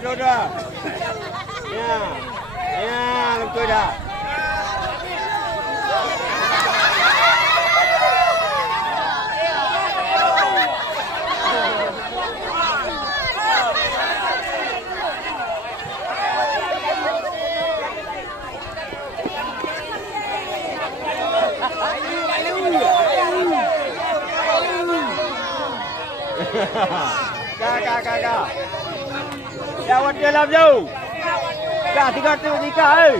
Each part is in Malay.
Betul dah. Ya. Ya, betul dah. Kak. Jawab dia lah jauh. Kak 300 ni kak.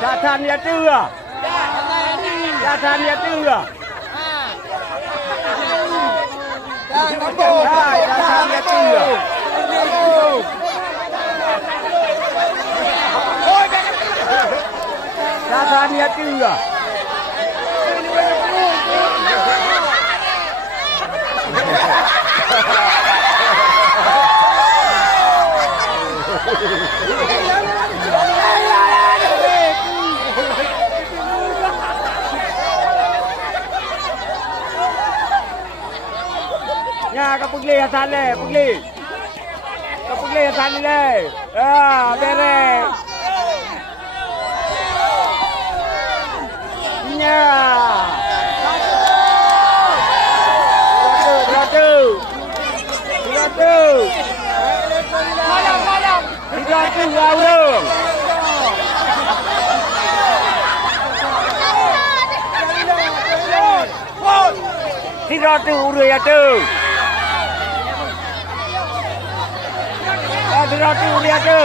Catatan dia tu ah. Catatan dia tu ah. Catatan dia tu ah. Catatan dia tu ah. Ya, kau pergi asal le, pergi. Kau pergi asal le. Beres. Ya. Malam. 300 orang. Tidak tu urus ya tu. Tidak tu urus ya tu.